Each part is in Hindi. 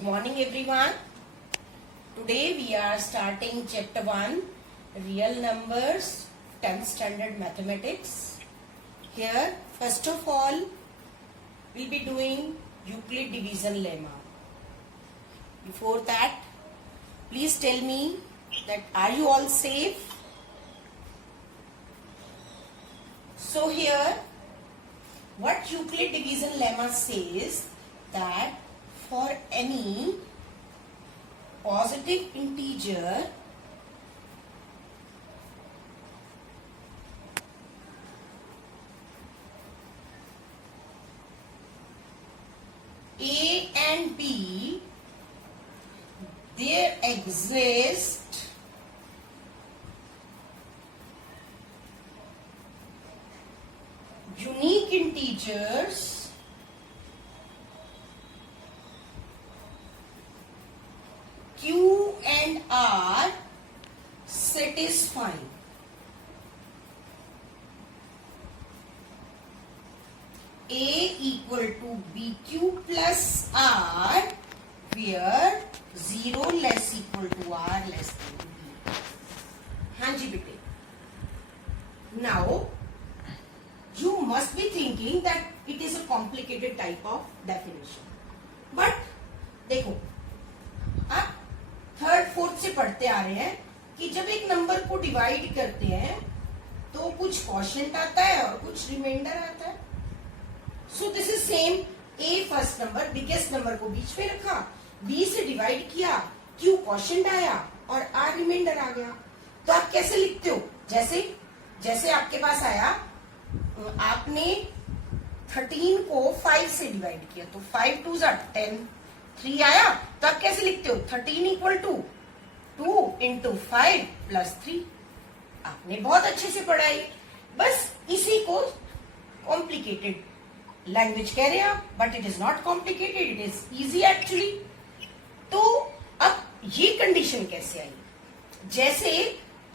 Good morning everyone. Today we are starting chapter 1, Real Numbers, 10th Standard Mathematics. Here, first of all, we'll be doing Euclid division lemma. Before that, please tell me that are you all safe? So here, what Euclid division lemma says that for any positive integer A and B, there exist unique integers Q and R satisfying A equal to BQ plus R, where 0 less equal to R less than B. हाँ जी बेटे. Now, you must be thinking that it is a complicated type of definition. But देखो, आप थर्ड फोर्थ से पढ़ते आ रहे हैं कि जब एक नंबर को डिवाइड करते हैं तो कुछ क्वोशिएंट आता है और कुछ रिमाइंडर आता है. So this is same. A first number biggest number को बीच में रखा, बी से डिवाइड किया, क्यू क्वोशिएंट आया और आर रिमाइंडर आ गया. तो आप कैसे लिखते हो? जैसे जैसे आपके पास आया, आपने 13 को 5 से डिवाइड किया तो 5 2 10, 3 आया. तो आप कैसे लिखते हो? 13 इक्वल टू 2 इंटू 5 प्लस 3. आपने बहुत अच्छे से पढ़ाई. बस इसी को कॉम्प्लिकेटेड लैंग्वेज कह रहे हैं आप, but it is not complicated, it is easy actually. तो अब ये कंडीशन कैसे आई? जैसे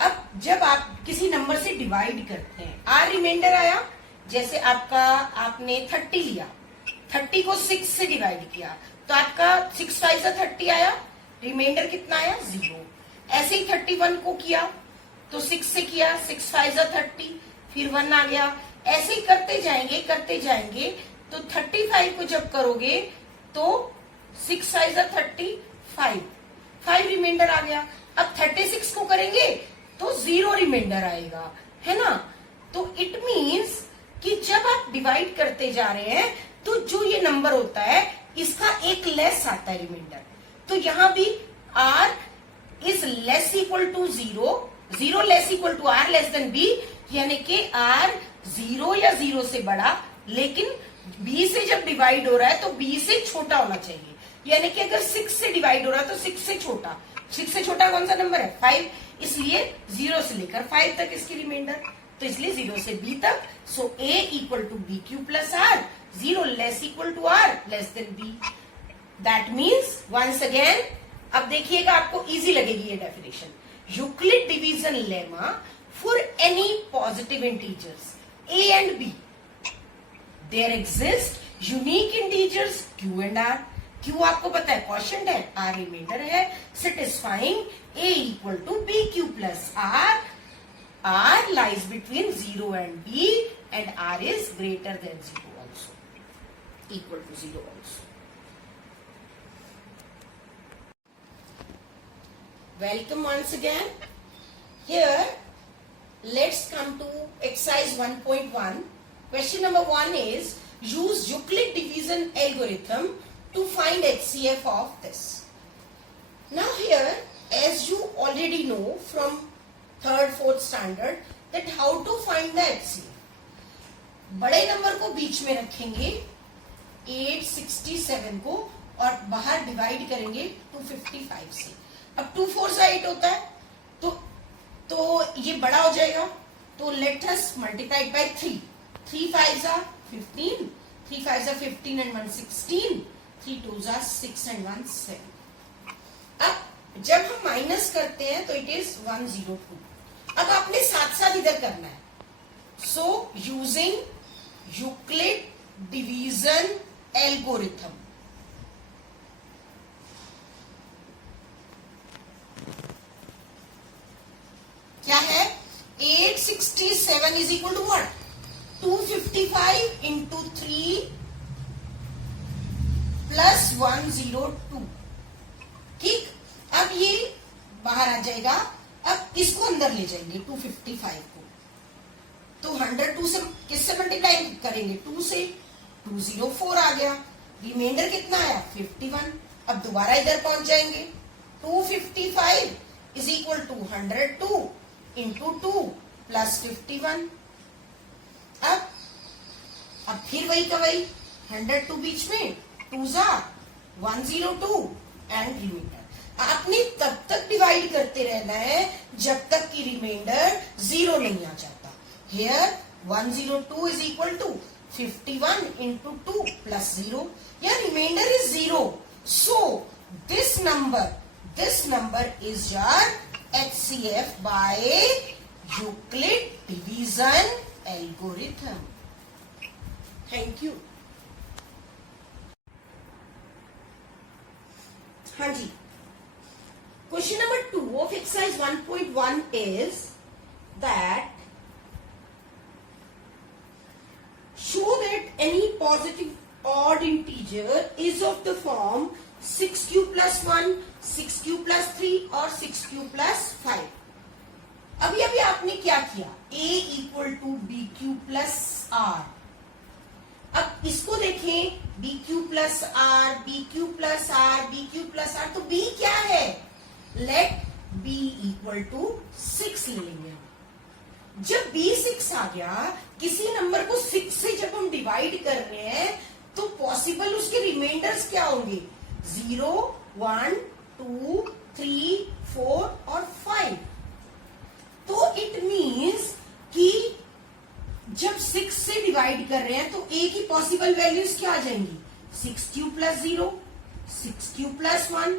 अब जब आप किसी नंबर से डिवाइड करते हैं, आर रिमाइंडर आया. जैसे आपने 30 लिया, 30 को 6 से डिवाइड किया तो आपका 6 5 30 आया, रिमाइंडर कितना आया? 0. ऐसे ही 31 को किया तो 6 से किया, 6 5 30, फिर 1 आ गया. ऐसे ही करते जाएंगे तो 35 को जब करोगे तो 6 5 35, 5 रिमाइंडर आ गया. अब 36 को करेंगे तो 0 रिमाइंडर आएगा, है ना. तो इट मीन्स कि जब आप डिवाइड करते जा रहे हैं तो जो ये नंबर होता है इसका एक लेस आता है रिमाइंडर. तो यहां भी r is less equal to 0 less equal to r less than b, यानी कि r 0 या 0 से बड़ा, लेकिन b से जब डिवाइड हो रहा है तो b से छोटा होना चाहिए. यानी कि अगर 6 से डिवाइड हो रहा है तो 6 से छोटा. 6 से छोटा कौन सा नंबर है? 5. इसलिए 0 से लेकर 5 तक इसकी रिमाइंडर. तो इसलिए 0 से b तक. So a equal to b q plus r, 0 less equal to r less than b. That means once again, अब देखिएगा आपको इजी लगेगी ये definition. Euclid division lemma for any positive integers a and b, there exist unique integers q and r. q आपको पता है क्वोशिएंट है, r रिमाइंडर है, satisfying a equal to bq plus r. r lies between 0 and b and r is greater than 0 also, equal to 0 also. Welcome once again. Here, let's come to exercise 1.1. Question number 1 is, use Euclid division algorithm to find HCF of this. Now here, as you already know from 3rd 4th standard, that how to find the HCF. बड़े नंबर को बीच में रखेंगे 867 को और बाहर डिवाइड करेंगे 255 से. अब 2 4 से 8 होता है तो ये बड़ा हो जाएगा. तो let us multiply by 3. 3 5 15, 3 5 15 and 1 16, 3 2 6 and 1 7. अब जब हम माइनस करते हैं तो इट इज 102. अब आपने साथ साथ इधर करना है. So using Euclid division algorithm. 257 is equal to what? 255 into 3 plus 102। ठीक, अब ये बाहर आ जाएगा। अब इसको अंदर ले जाएंगे 255 को, तो 102 से किससे मल्टीप्लाई करेंगे? 2 से। 204 आ गया। रिमाइंडर कितना आया? 51। अब दोबारा इधर पहुंच जाएंगे। 255 is equal to 102 into 2 plus 51। अब फिर वही का वही, 102 बीच में, 2 जा 102 एंड रिमाइंडर। आपने तब तक डिवाइड करते रहना है जब तक कि रिमाइंडर 0 नहीं आ जाता। Here 102 is equal to 51 into 2 plus 0. Yeah, remainder is 0. So, this number is your HCF by Euclid division algorithm. Thank you. हाँ जी, question number 2 of exercise 1.1 is that show that any positive odd integer is of the form 6q plus 1, 6q plus 3 और 6q plus 5. अभी आपने क्या किया? a equal to bq plus r. अब इसको देखें, bq plus r, bq plus r, bq plus r, तो b क्या है? let b equal to 6 ले लेंगे। जब b6 आ गया, किसी नंबर को 6 से जब हम डिवाइड कर रहे हैं तो पॉसिबल उसके रिमाइंडर्स क्या होंगे? 0, 1, 2, 3, 4 और 5। तो इट मीन्स कि जब 6 से डिवाइड कर रहे हैं तो a की पॉसिबल वैल्यूज क्या आ जाएंगी? 6q plus 0, 6q plus 1,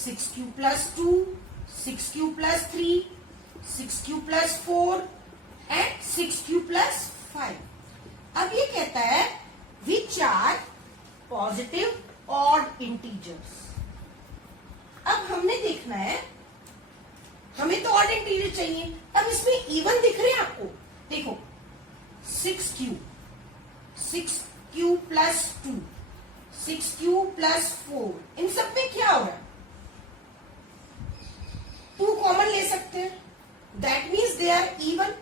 6q plus 2, 6q plus 3, 6q plus 4 and 6q plus 5। अब ये कहता है which are positive odd integers. अब हमने देखना है, हमें तो ऑड इंटीजर चाहिए। अब इसमें इवन दिख रहे हैं आपको? देखो 6q, 6q plus 2, 6q plus 4, इन सब में क्या हो रहा है? 2 कॉमन ले सकते हैं, that means they are even.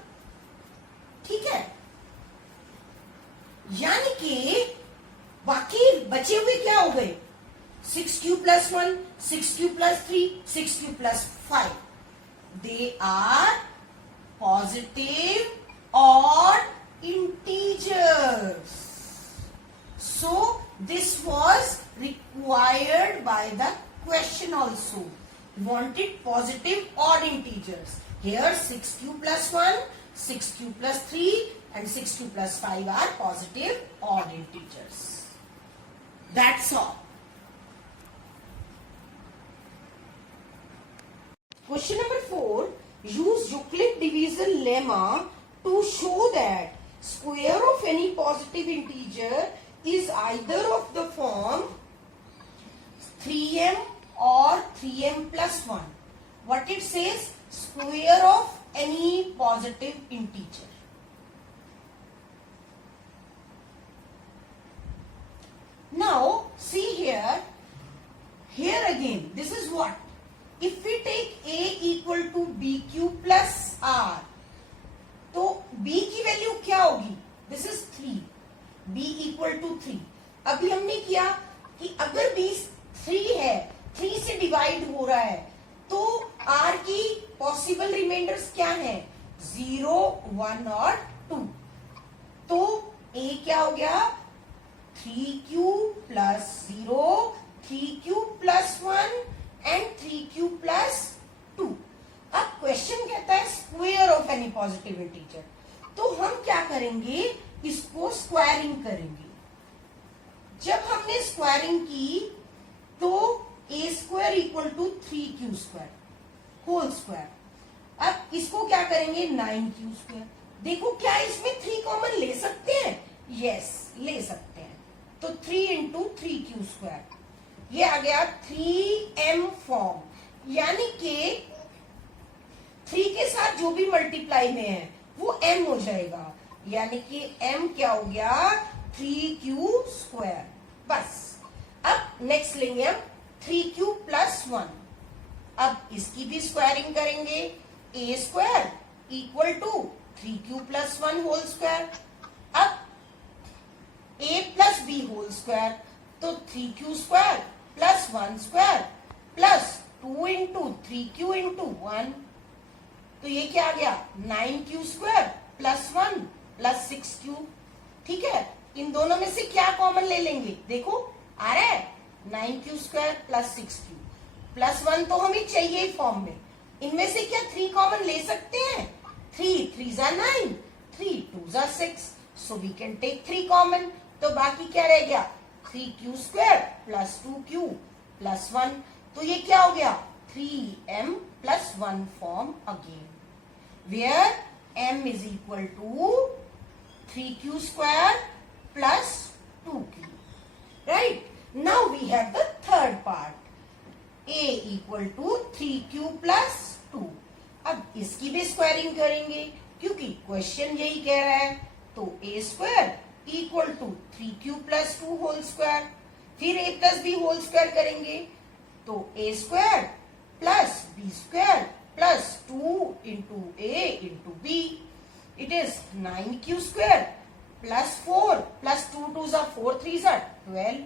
ठीक है, यानी कि बाकी बचे हुए क्या हो गए? 6q plus 1, 6q plus 3, 6q plus 5, they are positive odd integers. So this was required by the question also, wanted positive odd integers. Here 6q plus 1, 6q plus 3 and 6q plus 5 are positive odd integers. That's all. Question number 4. Use Euclid division lemma to show that square of any positive integer is either of the form 3m or 3m plus 1. What it says? Square of any positive integer. Now see here, here again this is what? If we take a equal to bq plus r, तो b की वैल्यू क्या होगी? This is 3, b equal to 3. अभी हमने किया कि अगर b 3 है, 3 से डिवाइड हो रहा है, तो r की पॉसिबल रिमाइंडर्स क्या है? 0, 1 और 2। तो a क्या हो गया? 3q plus 0, 3q plus 1 and 3q plus 2। अब क्वेश्चन कहता है square of any positive integer, तो हम क्या करेंगे? इसको स्क्वायरिंग करेंगे। जब हमने स्क्वायरिंग की तो a square equal to 3q square whole square. अब इसको क्या करेंगे? 9q square. देखो क्या इसमें 3 कॉमन ले सकते हैं? यस, ले सकते हैं। तो 3 इंटू 3q स्क्वायर, ये आ गया 3m फॉर्म, यानी कि 3 के साथ जो भी मल्टीप्लाई में है वो m हो जाएगा, यानी कि m क्या हो गया 3q स्क्वायर। बस अब नेक्स्ट लेंगे हम 3q प्लस 1। अब इसकी भी स्क्वायरिंग करेंगे, a square equal to 3q plus 1 whole square. अब a plus b whole square, तो 3q square plus 1 square plus 2 into 3q into 1, तो ये क्या आ गया 9q square plus 1 plus 6q। ठीक है, इन दोनों में से क्या कॉमन ले लेंगे, देखो आ रहा है 9q square plus 6q plus 1 तो हमें चाहिए ही फॉर्म में। इनमें से क्या 3 कॉमन ले सकते हैं, 3 3 जा 9, 3 2 जा 6, so we can take 3 common. तो बाकी क्या रह गया 3q square plus 2q plus 1, तो ये क्या हो गया 3m plus 1 form again, where m is equal to 3q square plus 2q। Right, now we have the third part, a equal to 3q plus 2। अब इसकी भी स्क्वायरिंग करेंगे क्योंकि क्वेश्चन यही कह रहा है, तो a square equal to 3q plus 2 whole square, फिर a plus b whole square करेंगे, तो a square plus b square plus 2 into a into b, it is 9q square plus 4 plus 2 2 जा 4 3 जा 12।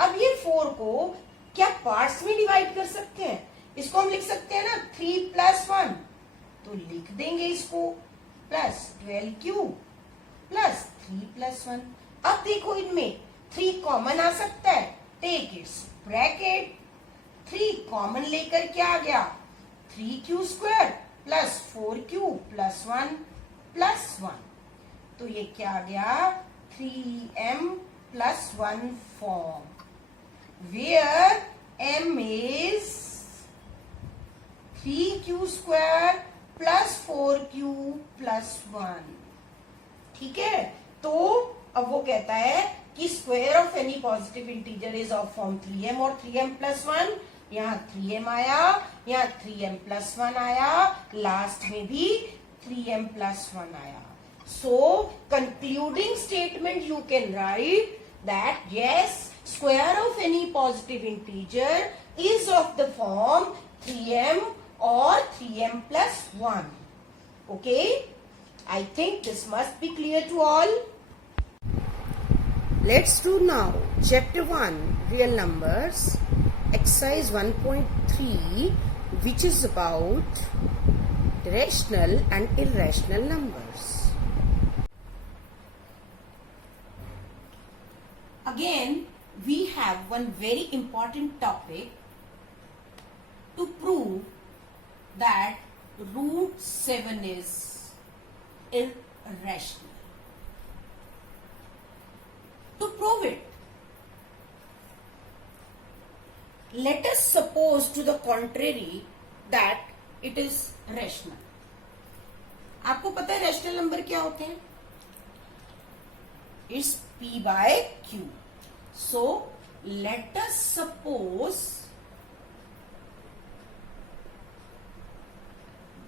अब ये 4 को क्या पार्ट्स में डिवाइड कर सकते हैं, इसको हम लिख सकते हैं ना 3 प्लस 1, तो लिख देंगे इसको प्लस 12q प्लस 3 प्लस 1। अब देखो इनमें 3 कॉमन आ सकता है, टेक इट्स ब्रैकेट, 3 कॉमन लेकर क्या आ गया 3q square plus 4q plus 1 plus 1, तो ये क्या आ गया 3m plus 1 form, where m is 3q square plus 4q plus 1। ठीक है, तो अब वो कहता है कि square of any positive integer is of form 3m और 3m प्लस 1, यहाँ 3m आया, यहाँ 3m प्लस 1 आया, लास्ट में भी 3m प्लस 1 आया। So concluding statement you can write that yes square of any positive integer is of the form 3m or 3m plus 1. Okay? I think this must be clear to all. Let's do now chapter 1 real numbers exercise 1.3 which is about rational and irrational numbers. Again we have one very important topic to prove that root 7 is irrational. To prove it, let us suppose to the contrary that it is rational. आपको पता है रैशनल नंबर क्या होते हैं, it's p by q. So let us suppose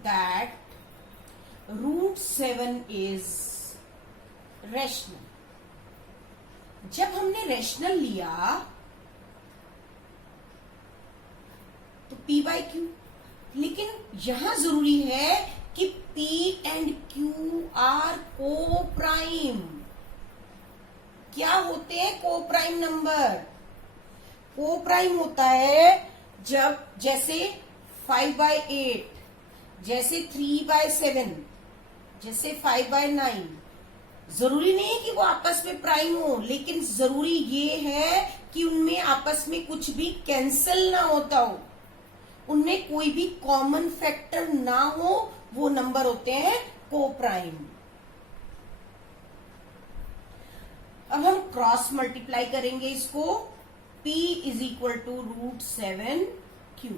that root 7 is rational. जब हमने रैशनल लिया तो p by q, लेकिन यहां जरूरी है कि p एंड q आर को प्राइम। क्या होते हैं को प्राइम नंबर, को प्राइम होता है जब जैसे 5 by 8, जैसे 3 by 7, जैसे 5 by 9, जरूरी नहीं है कि वो आपस में प्राइम हो, लेकिन जरूरी ये है कि उनमें आपस में कुछ भी कैंसिल ना होता हो, उनमें कोई भी कॉमन फैक्टर ना हो, वो नंबर होते हैं को प्राइम। अब हम क्रॉस मल्टीप्लाई करेंगे इसको, p is equal to root 7 q।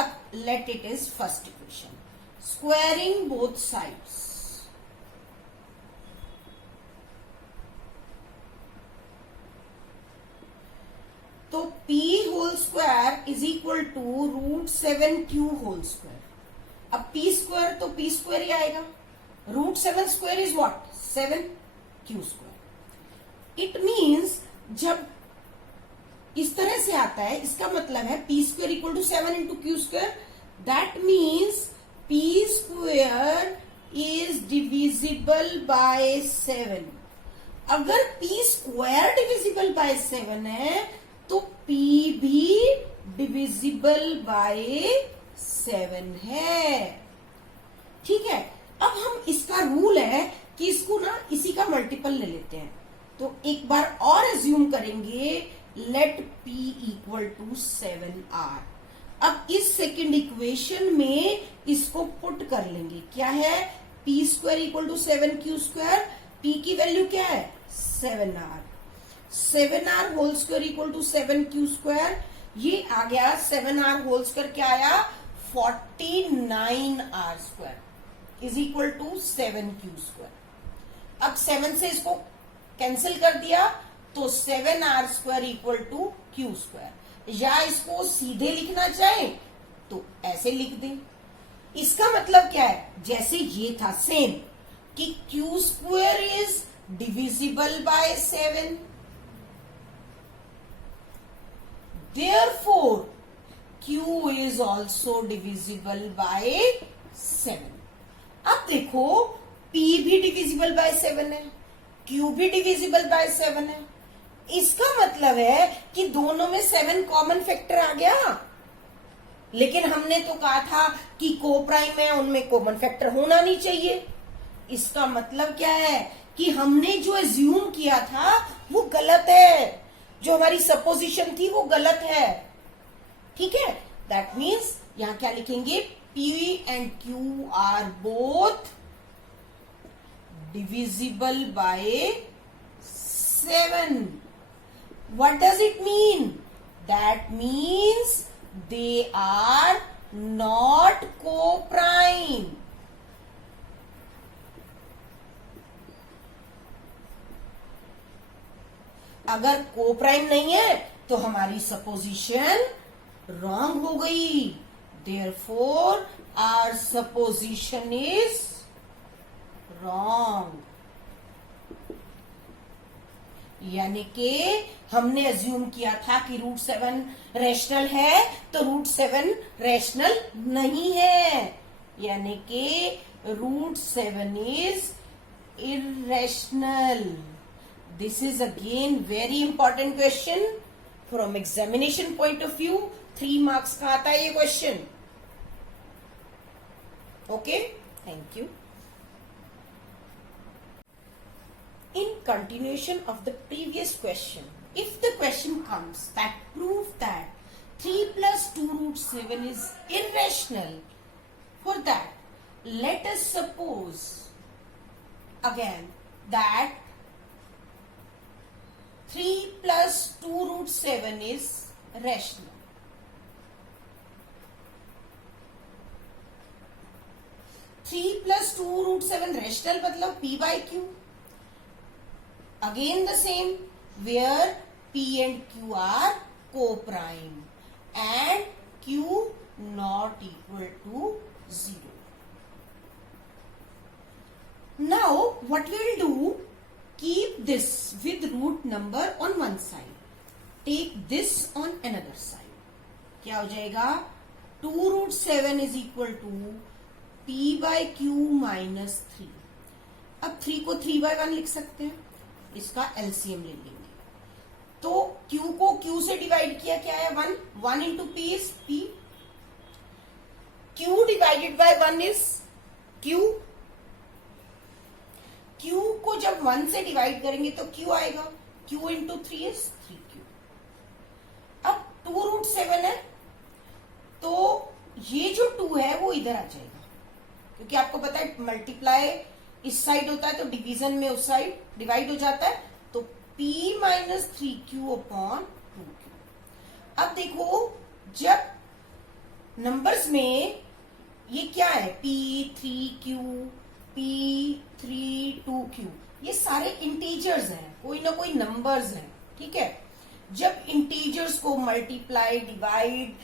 अब let it is first equation, squaring both sides, तो p whole square is equal to root 7 q whole square. अब p स्क्वायर तो p स्क्वायर ही आएगा, root 7 square is what 7 q square. It means जब इस तरह से आता है इसका मतलब है p square equal to 7 into q square. That means p square is divisible by 7। अगर पी स्क्वायर डिविजिबल बाय 7 है तो पी भी डिविजिबल बाय 7 है। ठीक है, अब हम इसका रूल है कि इसको ना इसी का मल्टीपल ले लेते हैं। तो एक बार और एज्यूम करेंगे, late P equal to 7R। अब इस सेकेंड इक्वेशन में इसको पुट कर लेंगे। क्या है, P square equal to 7Q square. P की वैल्यू क्या है 7R। 7R whole square equal to 7Q square. ये आ गया 7R होल स्क्वायर क्या आया 49R square is equal to 7Q square. अब 7 से इसको कैंसिल कर दिया तो 7R square equal to q square. या इसको सीधे लिखना चाहे तो ऐसे लिख दें। इसका मतलब क्या है, जैसे ये था सेम कि Q square is divisible by 7, therefore Q is also divisible by 7। अब देखो P भी डिविजिबल बाय 7 है, Q भी डिविजिबल बाय 7 है। इसका मतलब है कि दोनों में 7 कॉमन फैक्टर आ गया। लेकिन हमने तो कहा था कि को प्राइम है उनमें कॉमन फैक्टर होना नहीं चाहिए। इसका मतलब क्या है कि हमने जो एज्यूम किया था वो गलत है, जो हमारी सपोजिशन थी वो गलत है। ठीक है, दैट मीन्स यहां क्या लिखेंगे, P and Q are both divisible by 7। What does it mean? That means they are not co-prime. अगर को प्राइम नहीं है तो हमारी सपोजिशन रॉन्ग हो गई। Therefore, our supposition is wrong। यानी कि हमने अज्यूम किया था कि रूट 7 रैशनल है तो रूट 7 रैशनल नहीं है, यानी कि root 7 is irrational। This is again very important question from examination point of view. 3 marks का आता है ये क्वेश्चन। Okay, thank you. In continuation of the previous question, if the question comes that prove that 3 plus 2 root 7 is irrational, for that let us suppose again that 3 plus 2 root 7 is rational। 3 plus 2 root 7 rational मतलब P by Q। Again the same, where P and Q are co-prime and Q not equal to 0. Now what we will do, keep this with root number on one side, take this on another side। क्या हो जाएगा, 2 root 7 is equal to P by Q minus 3। अब 3 को 3 by 1 लिख सकते हैं, इसका एलसीएम ले लेंगे। तो Q को Q से डिवाइड किया, क्या है 1, 1 into P is P। Q divided by 1 is Q। Q को जब 1 से डिवाइड करेंगे तो Q आएगा, Q इंटू 3 इज 3Q। अब 2 रूट 7 है तो ये जो 2 है वो इधर आ जाएगा, क्योंकि आपको पता है मल्टीप्लाई इस साइड होता है तो डिवीजन में उस साइड डिवाइड हो जाता है। तो P minus 3Q upon 2Q। अब देखो जब नंबर्स में ये क्या है, P 3Q, P 3 2Q, ये सारे इंटीजर्स हैं, कोई ना कोई नंबर्स हैं। ठीक है, जब इंटीजर्स को मल्टीप्लाई डिवाइड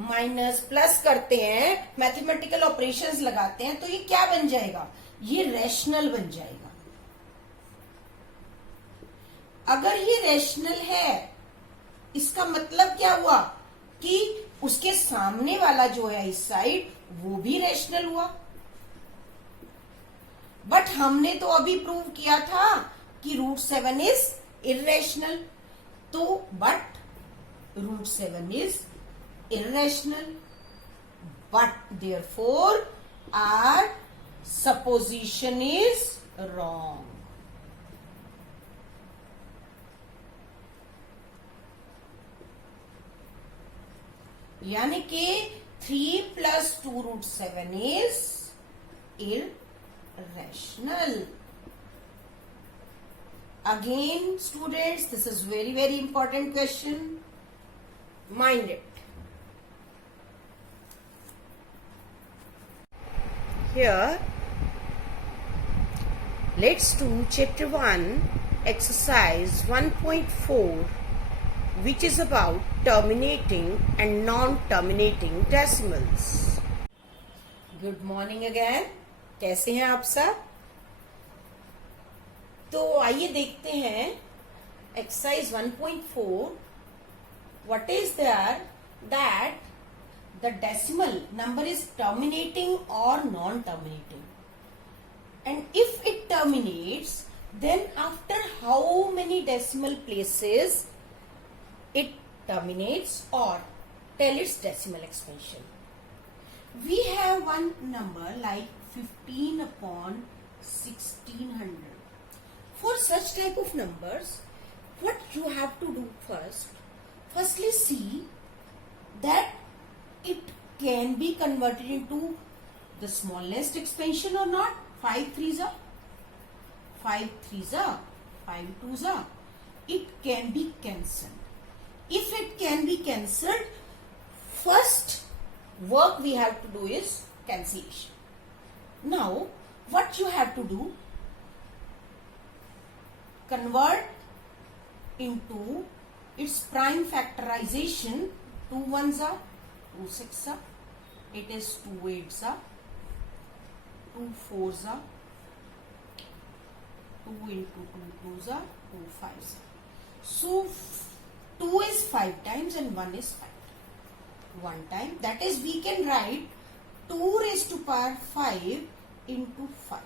माइनस प्लस करते हैं, मैथमेटिकल ऑपरेशंस लगाते हैं, तो ये क्या बन जाएगा, ये रैशनल बन जाएगा। अगर ये रैशनल है, इसका मतलब क्या हुआ कि उसके सामने वाला जो है इस साइड वो भी रैशनल हुआ। बट हमने तो अभी प्रूव किया था कि √7 इज इर्रेशनल, तो but √7 is irrational, but therefore our supposition is wrong. यानी कि 3 + 2√7 is irrational. Again, students, this is very, very important question. Mind it. Here, let's do chapter 1, exercise 1.4, which is about terminating and non-terminating decimals. Good morning again. कैसे हैं आप सब? तो आइए देखते हैं exercise 1.4. What is there that the decimal number is terminating or non-terminating? And if it terminates, then after how many decimal places it terminates, or tell its decimal expansion. We have one number like 15/1600. For such type of numbers, what you have to do firstly see that it can be converted into the smallest expansion or not. 5 3s are 5 3s are 5 2s are. It can be cancelled. If it can be cancelled, first work we have to do is cancellation. Now what you have to do, convert into its prime factorization. 2 1s are 2 6s are, it is 2 8s are, 2 4s are, 2 into 2 2s are, 2 5s are. So 2 is 5 times and 1 is 5 1 time. That is, we can write 2⁵ into 5.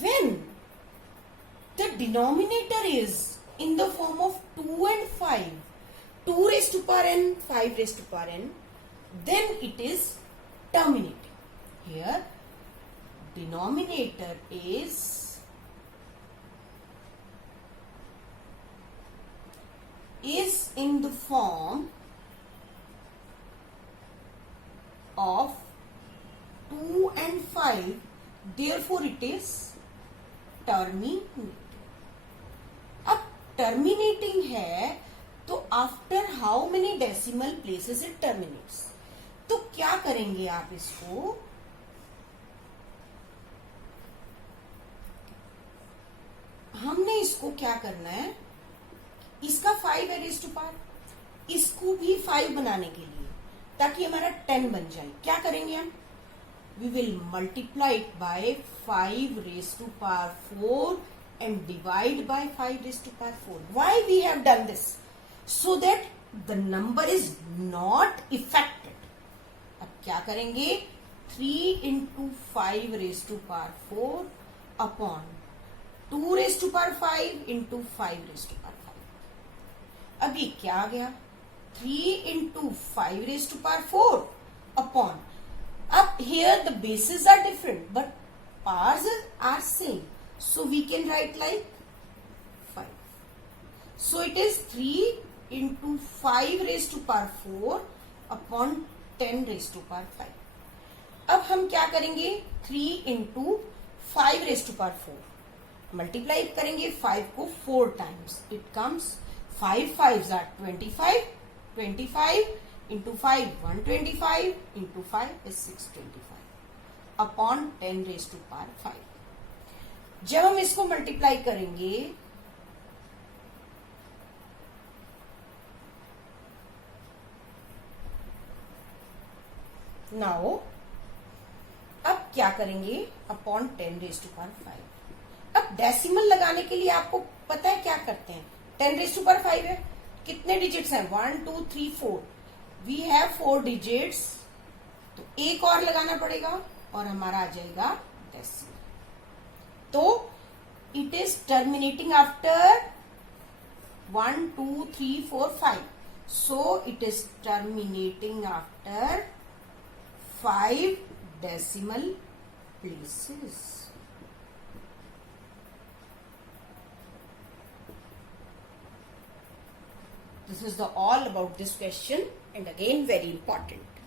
When the denominator is in the form of 2 and 5, 2⁵n, 5⁵n, then it is terminating. Here denominator is in the form of 2 and 5, therefore it is terminating. अब terminating है तो after how many decimal places it terminates. तो क्या करेंगे आप इसको, हमने इसको क्या करना है, इसका 5 है रेज़ टू पावर, इसको भी 5 बनाने के लिए ताकि हमारा 10 बन जाए. क्या करेंगे हम, we will multiply it by 5 raise to power 4 and divide by 5 raised to power 4. Why we have done this? So that the number is not affected. अब क्या करेंगे, 3 into 5 raised to power 4 upon 2 raised to power 5 into 5 raised to power 5. अब ये क्या आ गया, 3 into 5 raised to power 4 upon, अब here the bases are different but powers are same. So we can write like 5. So it is 3 into 5 raised to power 4 upon 10 raised to power 5. अब हम क्या करेंगे, 3 into 5 raised to power 4 multiply करेंगे 5 को 4 times. It comes 5 5s are 25. 25 into 5 125 into 5 is 625 upon 10 raised to power 5. जब हम इसको मल्टीप्लाई करेंगे नाउ, अब क्या करेंगे, अपॉन 10⁵. अब डेसिमल लगाने के लिए आपको पता है क्या करते हैं, 10⁵ है, कितने डिजिट्स हैं, 1 2 3 4, वी हैव 4 डिजिट्स, तो एक और लगाना पड़ेगा और हमारा आ जाएगा डेसिमल. तो it is terminating after 1 2 3 4 5, so it is terminating after 5 decimal places. This is the all about this question, and again very important.